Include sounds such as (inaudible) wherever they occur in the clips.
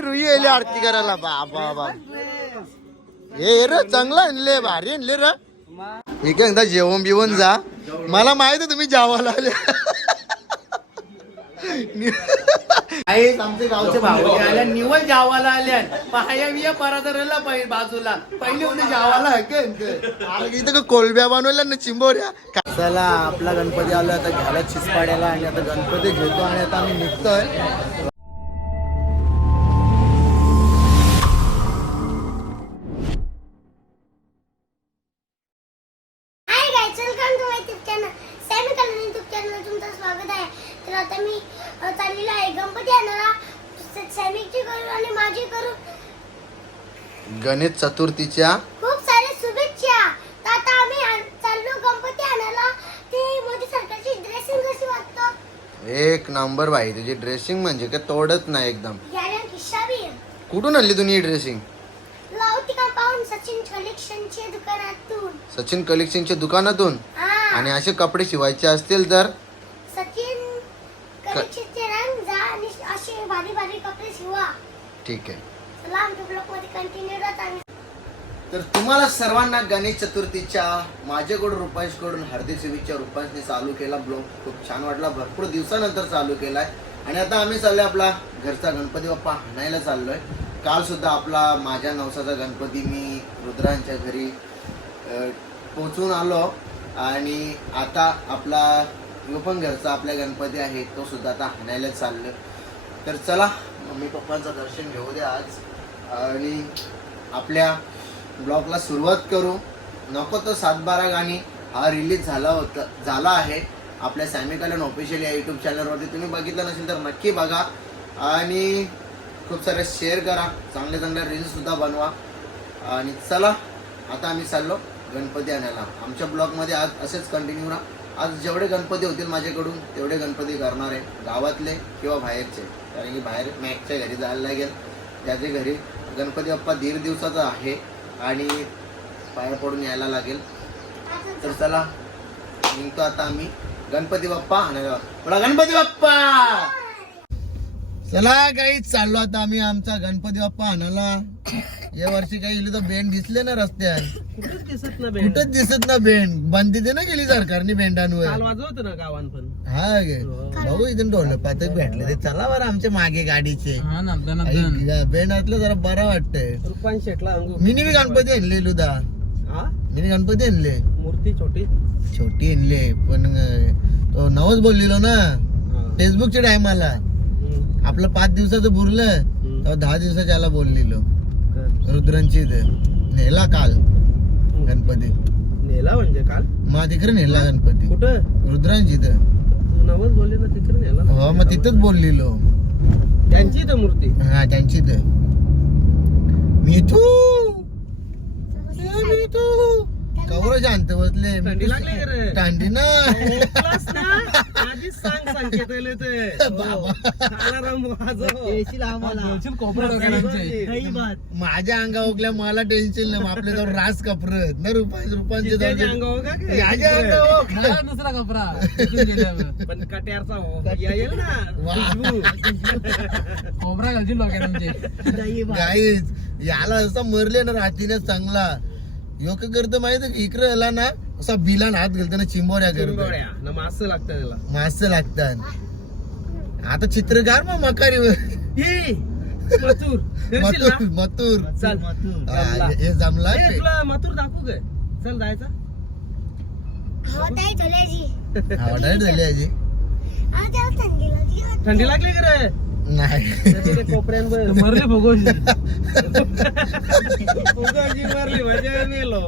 रुई येईल आरती करायला. बाबा बाबा हे रे चांगला आणले भारी आणले रे. आहे एकदा जेवण बिवून जा. मला माहीत आहे तुम्ही जेवायला आले. आहेत आमचे गावचे भाऊ आल्या निवल जावाला आल्या पाया बिया परादरला पाहिजे बाजूला. पहिले होते जावाला अरे इथं का कोलब्या बनवल्या ना चिंबोऱ्या? चला आपला गणपती आला आता घ्यायला चिसपाड्याला आणि आता गणपती घेतो आणि आता आम्ही निघतोय. आता मी चाललेलो आहे. गणपती आणायला स- सॅमिकची करू आणि माझी करू. गणेश चतुर्थीच्या? खूप सारे शुभेच्छा. आता आम्ही चाललो गणपती आणायला. ती मोदी सरकारची ड्रेसिंग कशी वाटतं? एक नंबर भाई तुझी ड्रेसिंग म्हणजे काय तोडत नाही एकदम. कुठून आणली तुम्ही ड्रेसिंग सचिन कलेक्शनच्या दुकानातून. आणि असे कपडे शिवायचे असतील तर? रंग जा आणि असे भारी भारी कपडे शिवा. ठीक आहे. चला आमच्या ब्लॉगमध्ये कंटिन्यू राहत आम्ही तर तुम्हाला सर्वांना गणेश चतुर्थीच्या माझ्याकडून रुपांशकडून हार्दिक शुभेच्छा रुपांशने चालू केला ब्लॉग खूप छान वाटला भरपूर दिवसानंतर चालू केलाय. आणि आता आम्ही चाललोय आपला घरचा गणपती बाप्पा आणायला चाललोय. काल सुद्धा आपला माझ्या नवसाचा गणपती मी रुद्रांच्या घरी पोचून आलो. आणि आता आपला पण घरचा आपल्या गणपती आहे तो सुद्धा आता आणायला चाललं तर चला मम्मी पप्पांचं दर्शन घेऊ द्या आज. आणि आपल्या ब्लॉगला सुरुवात करू. नको तो सातबारा गाणी हा रिलीज झाला होता झाला आहे. आपल्या सॅमी ऑफिशियल या यूट्यूब चॅनलवरती तुम्ही बघितलं नसेल तर नक्की बघा. आणि खूप सारे शेअर करा चांगले चांगले रील्ससुद्धा बनवा. आणि चला आता आम्ही चाललो गणपती आणायला. आमच्या ब्लॉगमध्ये आज असेच कंटिन्यू राहा. आज जेवढे गणपती होतील माझ्याकडून तेवढे गणपती करणार आहे गावातले किंवा बाहेरचे. कारण की बाहेर मॅकच्या घरी जायला लागेल. त्याच्या घरी गणपती बाप्पा दीड दिवसाचा आहे आणि पाया पडून यायला लागेल. तर चला निघतो आता आम्ही. गणपती बाप्पा आणायला. बोला गणपती बाप्पा! चला काही चाललो आता आम्ही आमचा गणपती बाप्पा आणायला. या वर्षी काही इले तर बेंड दिसले ना रस्त्यात. कुठेच दिसत ना कुठंच दिसत ना बेंड. बंदी दे ना गेली सरकारने बेंडांवर. काल वाजवत ना गावान पण हा गे. भाऊ इथून ढोल पातक भेटले ते. चला बरं आमच्या मागे गाडीचे. बेंड असलं जरा बरं वाटतंय. रुपान शेटला अंगू मिनी बी गणपती आणले लुदा. हा? मिनी गणपती आणले. मूर्ती छोटी. छोटी आणले पण अं, तो नवच बोललेलो ना. हा. फेसबुकच्या टायमाला. आपलं पाच दिवसाचं बुरलं. तेव्हा दहा दिवसाच्या याला बोललेलो. रुद्रांची इथं. नेला काल गणपती. नेला म्हणजे काल? मग तिकडे नेला गणपती. कुठं? रुद्रांची इथं. तू नवस बोलले ना तिकडे नेला हो मग तिथंच बोललेलो त्यांची मूर्ती? हा त्यांची इथं. मिठू ए, मिठू शांत बसले थंडी लागली का रे? थंडी ना झोपलास ना? आधीच सांग संकेत आले ते. हो. (laughs) अलार्म वाजव. काही बात. माझ्या अंगा ओकल्या मला टेन्शन नाही मग आपल्या जवळ रास कपरत ना रुपये रुपयांचे जिजाच्या जाऊ अंगावर का काय? माझ्या अंगा ओक. पण कट्यारचा हो. या येईल ना वा. खुशबू. गाईज याला असं मरले ना रात्रीने चांगला योक करतो माहीत? इकडे आला ना असा बिलान हात घालतो ना चिंबोऱ्या करतो चिंबोऱ्या. ना मास्क लागतं त्याला मास लागतात आता चित्रकार मग मकारीवर ही, मथुर. ना? चल. हा, जमला. हे जमला ए, तुला मथुर दाखवू काय चल जायचं हो आवडायला झाली आजी. थंडी लागली का रे नाही. कोपऱ्यांवर मरले म्हणजे मेलो.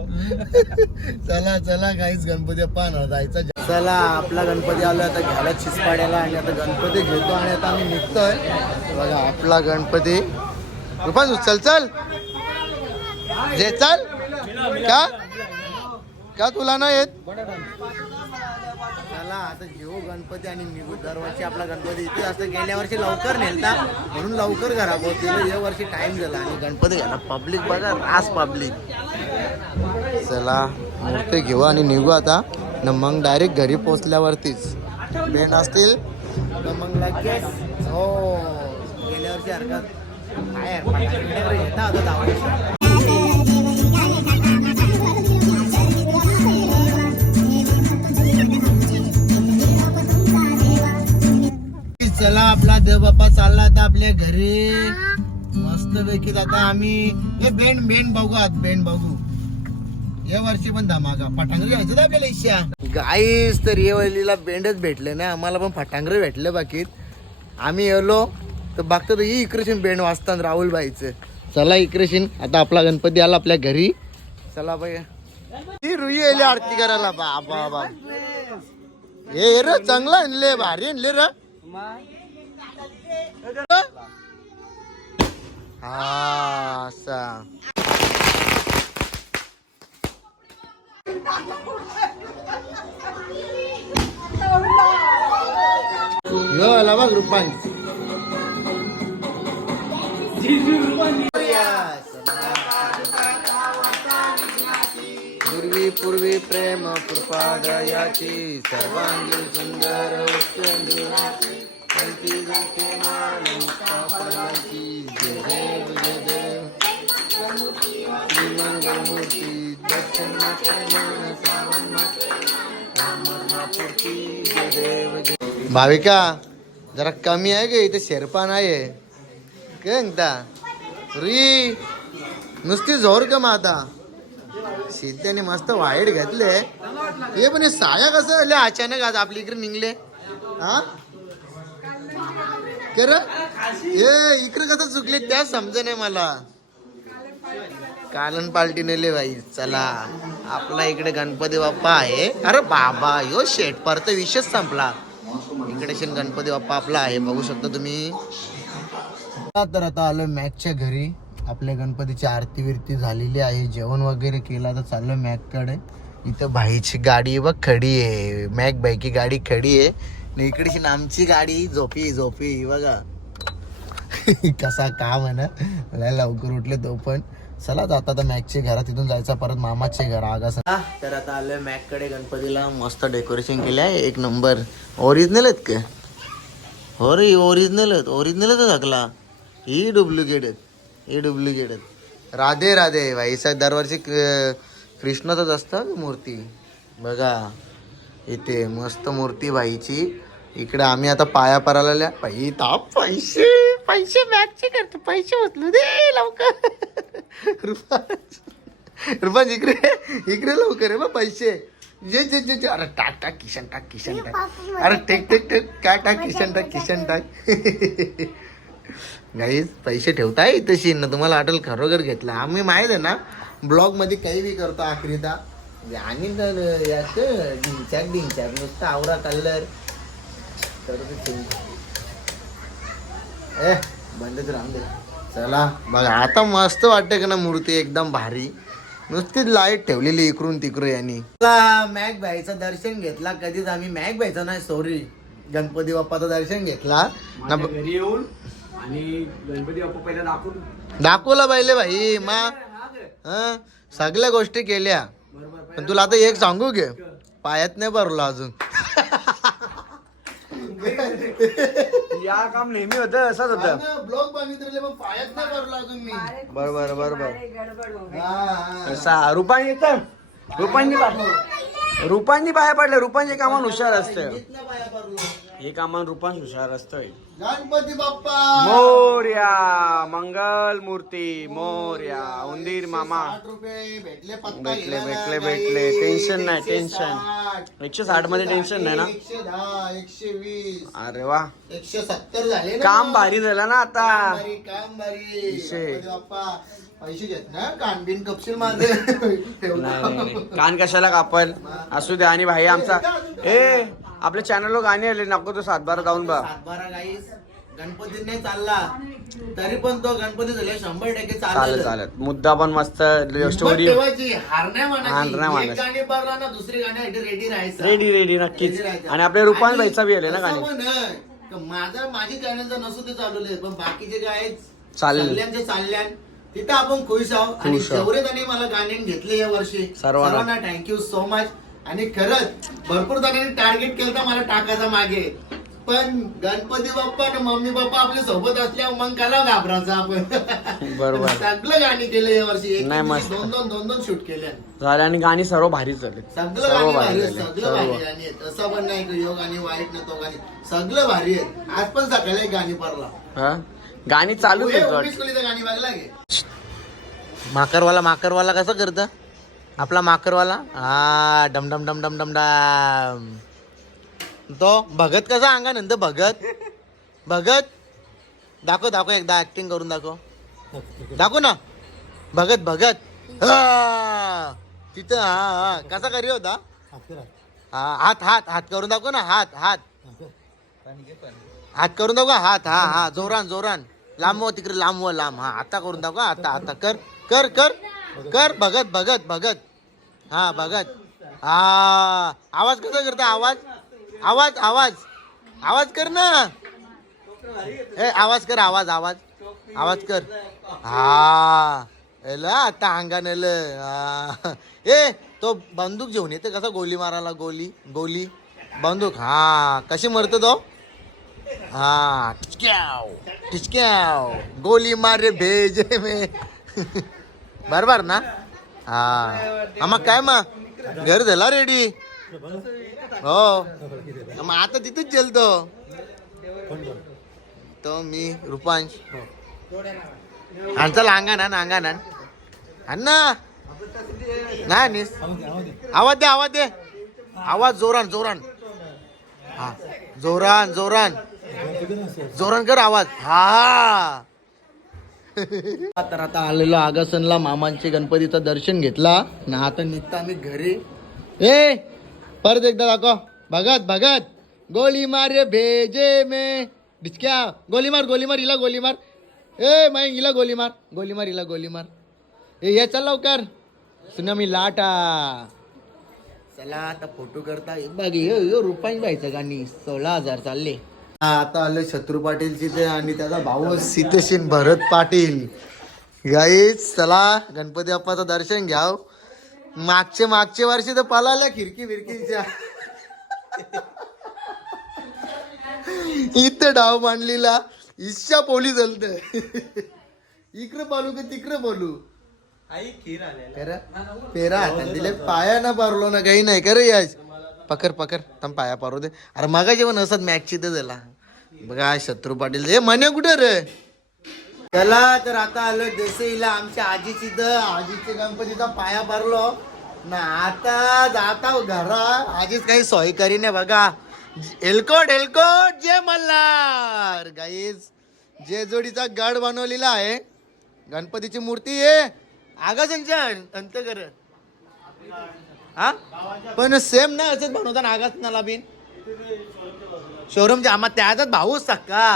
चला चला काहीच गणपती पाहणार जायचा चला आपला गणपती आला आता घ्यायला चिसपाड्याला आणि आता गणपती घेतो आणि आता आम्ही निघतोय. बघा आपला गणपती. रुपान चल चल. जे चल. का? का तुला नाही येत? चला आता घेऊ गणपती आणि निघू. दरवर्षी आपला गणपती इथे असतं. गेल्या वर्षी लवकर नेलता म्हणून लवकर घरा पोहोचलेलं या वर्षी टाइम झाला आणि गणपती घ्यायला. पब्लिक बघा रास पब्लिक चला मूर्ती घेऊ आणि निघू आता. न मग डायरेक्ट घरी पोचल्यावरतीच बेंड असतील? तर मग लगेच हो. गेल्या वर्षी हरकत. काय यार, चला आपला देव बाप्पा चालला आता आपल्या घरी. मस्त पैकी आता आम्ही हे बेंड बेंड बघू आत बेंड बघू. या वर्षी पण धमाका. फटांगरी घ्यायचं ना आपल्याला इच्छा. गाईस तर या वेळेला बेंडच भेटले ना आम्हाला पण फटांगरे भेटले बाकीत. आम्ही येलो. तर बघतो तर ही इकरेशन बेंड वाजतात राहुल बाईचं चला इकरेशन आता आपला गणपती आला आपल्या घरी. चला बाई. ही रुई आली आरती करायला. बाबा बाबा. हे रे चांगला आणले भारी आणले रे. हा असा यो आला बघ रुपान पूर्वी पूर्वी प्रेम कृपा दयाची सर्वांगी सुंदर उत्तंडुराची. अंती जाते मानव पापाची. जय देव जय देव। श्री मंगलमूर्ती दर्शन मात्र मन सावन मात्र रामनापूर्ती जय देव जय भाविका जरा कमी आहे गे इथे? शेरपा नाही आहे काय म्हणता री नुसती जोर का माता. सिद्धाने मस्त वाईट घेतले. हे पण हे साया कसं आले अचानक आज आपल्या इकडे निघले. हा? कर. हे इकडे कसं चुकले त्या समजे नाही मला. कालन पालटी नेले बाई चला. आपला इकडे गणपती बाप्पा आहे. अरे बाबा यो शेट परत विषयच संपला. इकडे शेण गणपती बाप्पा आपला आहे बघू शकता तुम्ही. तर आता आलो मॅकच्या घरी. आपल्या गणपतीची आरती विरती झालेली आहे. जेवण वगैरे केलं तर चाललो मॅककडे. इथं भाईची गाडी बघ खडी आहे. मॅक बाईकी गाडी खडी आहे. आणि इकडची आमची गाडी झोपी झोपी बघा. (laughs) कसा काम आहे ना? मला लवकर उठले तो पण. चला आता आता मॅकच्या घरात तिथून जायचा परत मामाचे घर आगास. तर आता आलोय मॅककडे गणपतीला. मस्त डेकोरेशन केले आहे एक नंबर. ओरिजिनल आहेत का? हो रे ओरिजिनल आहेत ओरिजिनलच टाकला ही डुप्लिकेट आहेत. ही डुप्लिकेट आहेत. राधे राधे भाईसाहेब दरवर्षी कृष्णाचंच असतं मूर्ती? बघा. इथे मस्त मूर्ती बाईची इकडे आम्ही आता पाया आल्या. बाई ताप पैसे पैसे मॅचचे करतो. पैसे उचलू दे लवकर. (laughs) रुपाज रुपाज इकडे इकडे लवकर आहे बा पैसे. जे जे जे जे अरे टाक टाक किशन टाक किशन टाक. अरे टेक टेक टेक. काय टाक किशन टाक किशन टाक. गाईज पैसे ठेवताय तशी ना तुम्हाला अटल खरोखर घेतला. आम्ही माहीत आहे ना ब्लॉगमध्ये काही बी करतो आखरीता म्हणजे आणि तर याच डिंचॅक डिंचॅक नुसतं आवरा कलर. ए बंदच राहून दे. चला. बघा आता मस्त वाटते का ना मूर्ती एकदम भारी. नुसतीच लाइट ठेवलेली इकडून तिकडून यांनी. मॅक भाईचं दर्शन घेतला. कधीच आम्ही मॅक भाईचं नाही सॉरी गणपती बाप्पाचं दर्शन घेतला. ना घरी येऊन आणि गणपती बाप्पा पहिला दाखवून दाखवला पाहिले भाई मा. हं? सगळ्या गोष्टी केल्या. पण तुला आता एक सांगू घे. पायात नाही भरलो अजून. (laughs) या काम नेहमी होतं असंच होतं. ब्लॉग बघितले पण पायात नाही भरलो अजून मी. बरोबर बरोबर असा रुपाणी येतं. रुपांनी पा- रुपांनी पाया पडले रुपांचे कामान हुशार असतं. हे कामान रुपान हुशार असतंय. गणपती बाप्पा! मोर्या मंगल मूर्ती मोर्या उंदीर मामा. साठ रुपये भेटले पत्ता भेटले, भेटले, भेटले. टेन्शन नाही, एकशे टेन्शन. एकशे साठमध्ये टेन्शन नाही ना? एकशे दहा एकशे वीस. अरे वा. एकशे सत्तर झाले ना काम भारी झालं ना आता. काम भारी काम भारी विषय. गणपती बाप्पा पैसे घेत ना? कानबिन कपशील माझे. (laughs) नाही नाही. कान कशाला कापल? असू दे. आणि भाई आमचा ए आपल्या चॅनलवर गाणी आले नको तो सातबारा जाऊन बा. सातबारा गाईस गणपतीने चालला. तरी पण तो गणपती झाले शंभर टक्के चालेल. चालत मुद्दा पण मस्त स्टोरी दुसरी गाण्यासाठी रेडी राहायचं. रेडी रेडी नक्कीच. आणि आपल्या रुपान भाईचा बी आले ना गाणी. माझा माझी चॅनलचं नसू ते चालवले पण बाकीचे काय चालेल. चालल्यांचे चालल्यान तिथं आपण खुश आहोत. आणि त्यांनी मला गाणे घेतले या वर्षी सर्वांना. सर्वांना थँक्यू सो मच आणि खरंच भरपूर जणांनी टार्गेट केलं मला टाकायचा मागे. पण गणपती बाप्पा आणि मम्मी पप्पा आपल्यासोबत असल्यावर मग कला घाबरायचं आपण. बरोबर. (laughs) सगळं गाणी केले या वर्षी. एक नाही, मस्त. दोन दोन दोन दोन शूट केले झाले आणि गाणी सर्व भारी झाले. सगळं सर्व गाणी भारी भारी आहेत झाले. सगळं भारी गाणी आहेत. असं पण नाही की वाईट ना तो गाणी. सगळं भारी आहेत. आज पण सकाळी एक गाणी पडला. हा? गाणी चालूच आहेत उमेश वाटतं. कोहलीचं गाणी बघला गे माकरवाला माकरवाला कसं करतं? आपला माकरवाला? हा डम डम डम डम डम डम तो भगत कसा अंगा नंतर भगत? भगत? दाखव दाखव एकदा ऍक्टिंग करून दाखव. दाखव ना. भगत भगत. तिथं हा हा. कसा करी होता? हा हात हात हात करून दाखव ना. हात हात. हात करून दाखव हात हा हा. जोरान जोरान. लांब हो, तिकडे लांब हो, लांब. हा आता करून दाखव आता आता. कर कर कर. कर भगत भगत भगत. हा बघा हा आवाज कसा करता? आवाज? आवाज आवाज. आवाज कर ना. ए आवाज कर आवाज आवाज. आवाज कर. हा. एला आता अंगान हा. ए तो बंदूक घेऊन येते कसा गोली मारायला? गोली गोली. बंदूक. हा कशी मरतो तो? हा टिचक्याव टिचक्याव गोली मार रे भेजे मे. बरोबर ना? हा. मग काय मग घर झाला रेडी हो. मग आता तिथेच जेलतो. तो मी रुपांश. हांचा लांगान आण अण्णा ना. नाही निस. आवाज दे आवाज दे. आवाज जोरान जोरान. हा. जोरान जोरान. जोरान कर आवाज. हा. तर आता आलेलो आगासनला मामांचे गणपतीचं दर्शन घेतला. ना आता निघता आम्ही घरी. ए परत एकदा दाखव. भगत भगत. गोली मार रे भेजे मे. डिचक्या गोली मार गोली मार हिला गोली मार. ए माय हिला गोली मार. गोली मार हिला गोली मार. ए ये चल लवकर. सुनामी लाटा. चला आता फोटो करता. हे बघ रुपाई व्हायचं गाणी. सोळा हजार चालले. आता आले शत्रू पाटील तिथे आणि त्याचा भाऊ सीतेशीन भरत पाटील. गाईच चला गणपती बाप्पाचं दर्शन घ्याव. मागचे मागचे वर्षी तर पळाल्या खिडकी विरकीच्या इथे डाव मांडलीला. इच्छा पोली चलत इकडे बोलू का तिकडे बोलू. खरं? पेरा हातात दिले. पाया ना पारलो ना काही नाही. करे याच पकर पकर थांब पाया पारू दे. अरे मागा जेवण असत मॅचची तर झाला बघा शत्रू पाटील हे म्हणे कुठे रे? त्याला तर आता आलो जसेला आमच्या आजीची तर आजीच्या गणपतीचा पाया पारलो. ना आता जाता हो घरा आजीच काही सोय नाही बघा. एलकोट एलकोट. जे मल्हार. गाईज जे जोडीचा गड बनवलेला आहे. गणपतीची मूर्ती आहे आगासांच्या अंत कर. हा? पण सेम ना असंच बनवता आगास नाला बिन शोरूमच्या आम्हा त्याचाच भाऊच सक्का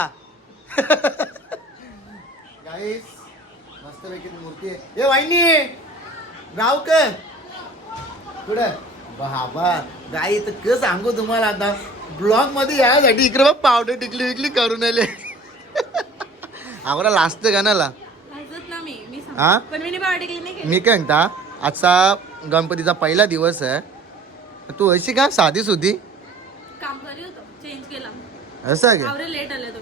गाईस मस्त पैकी मूर्ती आहे. ए वाहिनी! राव का कुठं? बाबा गाई तर क सांगू तुम्हाला आता? ब्लॉगमध्ये यासाठी इकडे बघ पावडर टिकली विकली करून आले. आम्हाला लास्ट गाण्याला. हसत ना मी. मी सांग- हा? पण मी नाही पार्टी नाही केली मी काय म्हणता? आजचा गणपतीचा पहिला दिवस आहे. तू अशी का साधी सुधी? काम करी होतो चेंज केला. असं आवरे लेट आले तो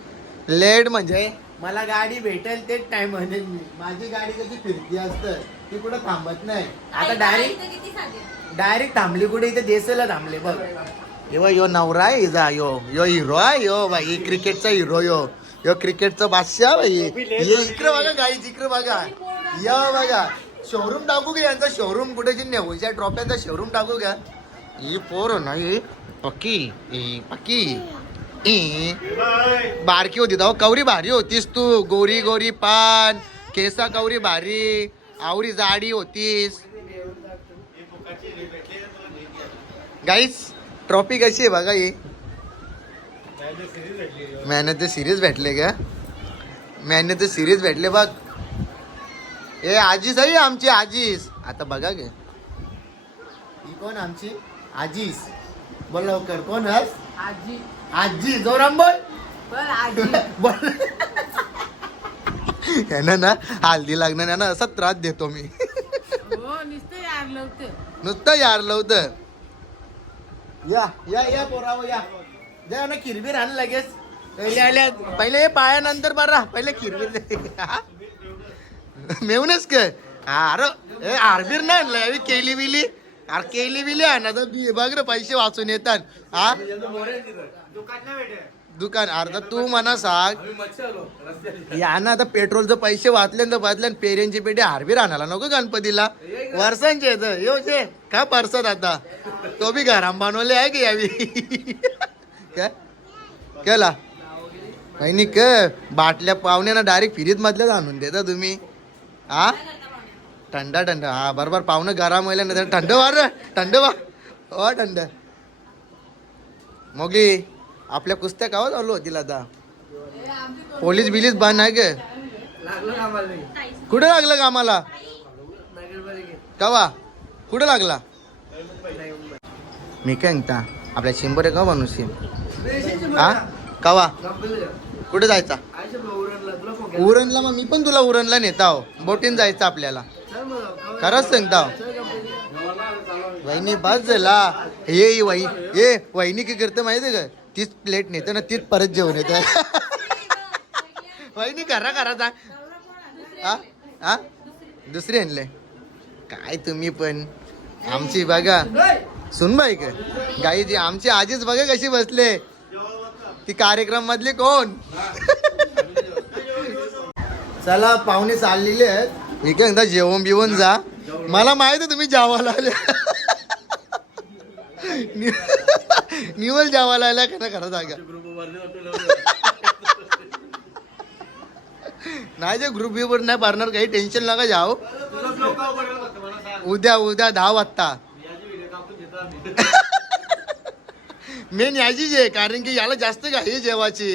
लेट म्हणजे? मला गाडी भेटेल तेच टाइम म्हणेल मी. माझी गाडी कशी फिरती असतं ती कुठं थांबत नाही. आता डायरेक्ट किती साधे डायरेक्ट थांबली कुठे? इथे देसाला थांबले बघ. यो यो नवरा आहे हिचा यो. यो हिरो आहे यो बाई. क्रिकेटचा हिरो यो. यो क्रिकेटचा बादशाह बाई. इकडे बघा गाईच इकडे बघा. यो बघा. शोरूम टाकू घ्या यांचा शोरूम कुठे नेऊच्या ट्रॉफ्यांचा शोरूम टाकू घ्या ही पोर ना ही पक्की ही पक्की. ही बारकी होती. तेव्हा कवरी भारी होतीस तू. गोरी गोरी पान. केसा कवरी भारी. आवरी जाडी होतीस. गाईस ट्रॉफी कशी आहे बघा ही. मॅने ते सिरीज भेटले का? मॅने ते सिरीज भेटले बघ. ए आजीस आहे आमची आजीस आता बघा गे. ही कोण आमची? आजीस बोल लवकर कोण हस आजी. आजी जोराम बोल. बर आजी. (laughs) बोल. यानं ना हल्दी लागणार यानं असा त्रास देतो मी. हो नुसतं यार लवकर. नुसतं यार लवतं या या या पोरावं या. द्या ना किरबीर आण लगेच. पहिले आल्या पहिले पायानंतर बरा पहिले किरबीर (laughs) मेहूनच काय? अरे ए आरबीर नाही आणलं अरे केली बिली. अरे केली बिली आण आता बी- बघ रे पैसे वाचून येतात. हा दुकान अर्धा तू म्हणा सांग. या ना आता पेट्रोलचं पैसे वाचले तर वाचले आणि पेरेंची पेटी हारबीर आणायला नको गणपतीला. वर्षांचे येत येऊ शे का परसात आता. तो बी घराम बनवले आहे की यावी? काय? केला. नाही क बाटल्या पाहुण्याना डायरेक्ट फिरीत मधल्याच आणून देता तुम्ही. हा? थंडा थंड हा बरोबर. पाहुणं गरम व्हायला नाही तर थंड वार थंड वा हो थंड मोगली आपल्या कुस्त्या कावा चालू होतील आता. पोलीस बिलीस बंद आहे ग कुठे लागलं कामाला कवा? कुठे लागला? मी काय म्हणता? आपल्या चिंबरे का बनवशील? हा? कवा? कुठे जायचा? उरणला. मग मी पण तुला उरणला नेता हो बोटीन जायचं आपल्याला. खरंच सांगता हो. वहिनी बस झाला ये ये वही ये वहिनी काय करते माहिती आहे का? तीच प्लेट नेते ना तीच परत जेवण येते. वहिनी करा करा जा. हा? हा? दुसरी आणले. काय तुम्ही पण. आमची बघा. सुनबाई का गाईची आमची आजीच बघा कशी बसले. ती कार्यक्रम मधली कोण? चला पाहुणे चाललेले आहेत. मी काय म्हणता जेवण बिवण जा. मला माहीत आहे तुम्ही जावाला आले. निवल जावाला आल्या का ना खरं जागा नाही जे ग्रुप वर नाही भरणार काही टेन्शन नका जाऊ. उद्या उद्या दहा वाजता. मेन याचीच आहे कारण की याला जास्त घाई जेवाची.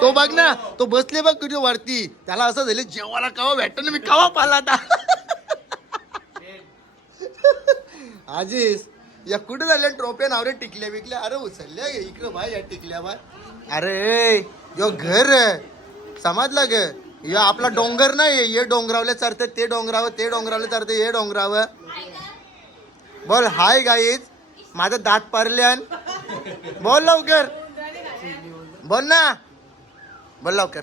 तो बघ ना तो बसले बघ कुठे वरती. त्याला असं झालं जेवायला कवा भेटतो ना मी कवा पाला आता आजीस या कुठे झाल्या ट्रोप्या नावरे टिकल्या बिकल्या? अरे उचलल्या इकडं इकडे या टिकल्या बाय अरे यो घर समजला ग यो आपला डोंगर नाही हे डोंगरावले चरते ते डोंगरावर ते डोंगरावले चरते हे डोंगरावर बोल हाय गाईज माझं दात पारल्यान बोल लवकर. बोल ना. बोल लवकर.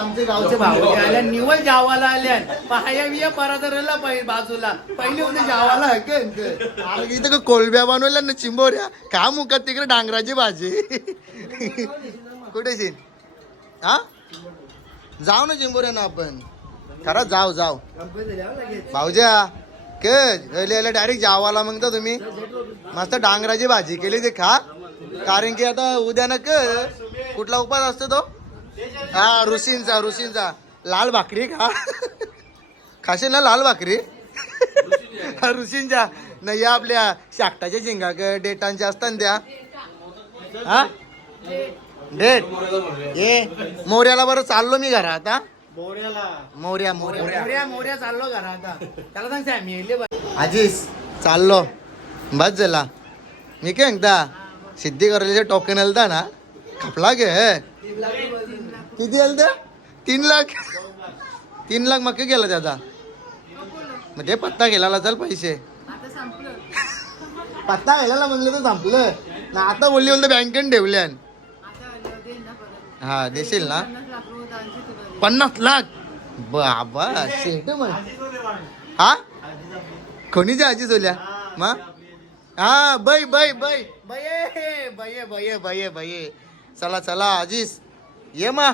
आमचे गावचे भाऊ. आल्या निवल जावाला आल्या. पाया बिया परादरला पहिले बाजूला. पहिले होते जावाला हके इथं का. कोलब्या बनवल्या ना चिंबोऱ्या. का मुखात तिकडे डांगराची भाजी. कुठे शिन हा? जाऊ ना चिंबोऱ्या ना आपण. खरंच जाव जाव भाऊजा के डायरेक्ट जावाला मग तर तुम्ही. मस्त डांगराची भाजी केली ते खा. कारण की आता उद्या ना कुठला उपास असतो तो? हा ऋषींचा ऋषींचा. लाल भाकरी खा. खाशील ना लाल भाकरी? ऋषींच्या. नाही या आपल्या शाकटाच्या शिंगा क डेटांच्या असतात ना त्या. हा? डेट. ये मोर्याला बरं चाललो मी घरात हा? मोर्या मोर्या. मोऱ्या चाललो घरा आता त्याला सांग सॅमी येले आजीस चाललो. बस झाला मी काय म्हणता सिद्धी करायचे टोकन आलता ना खपला गे किती आलत? तीन लाख. तीन लाख मग गेला त्याचा. मग ते पत्ता गेला चल पैसे. पत्ता गेला म्हणलं तर संपलं. ना आता बोलली बोलतो बँकेत ठेवल्यान. हा देशील ना? पन्नास लाख. बाबा शेट म्हण हा? कोणीच्या आजी सोल्या मा? हा बै बै बै बये बये बये बये बये. चला चला आजीस. ये मा.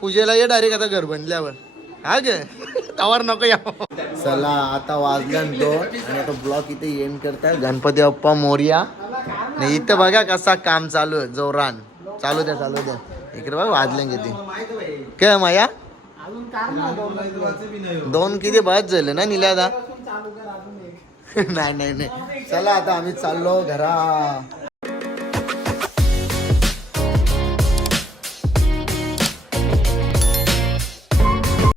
पूजेला ये डायरेक्ट आता घर बनल्यावर हा ग? तवार नको या. चला आता वाजल्या दोन आणि आता ब्लॉक इथे एंड करतात गणपती बाप्पा मोर्या. नाही इथं बघा कसा काम चालू आहे. जोरान. चालू द्या चालू द्या. इकडे बघा वाजले किती. काय माया? दोन किती बाद झाले ना निल्यादा? (laughs) नाही नाही नाही. चला आता आम्ही चाललो घरा.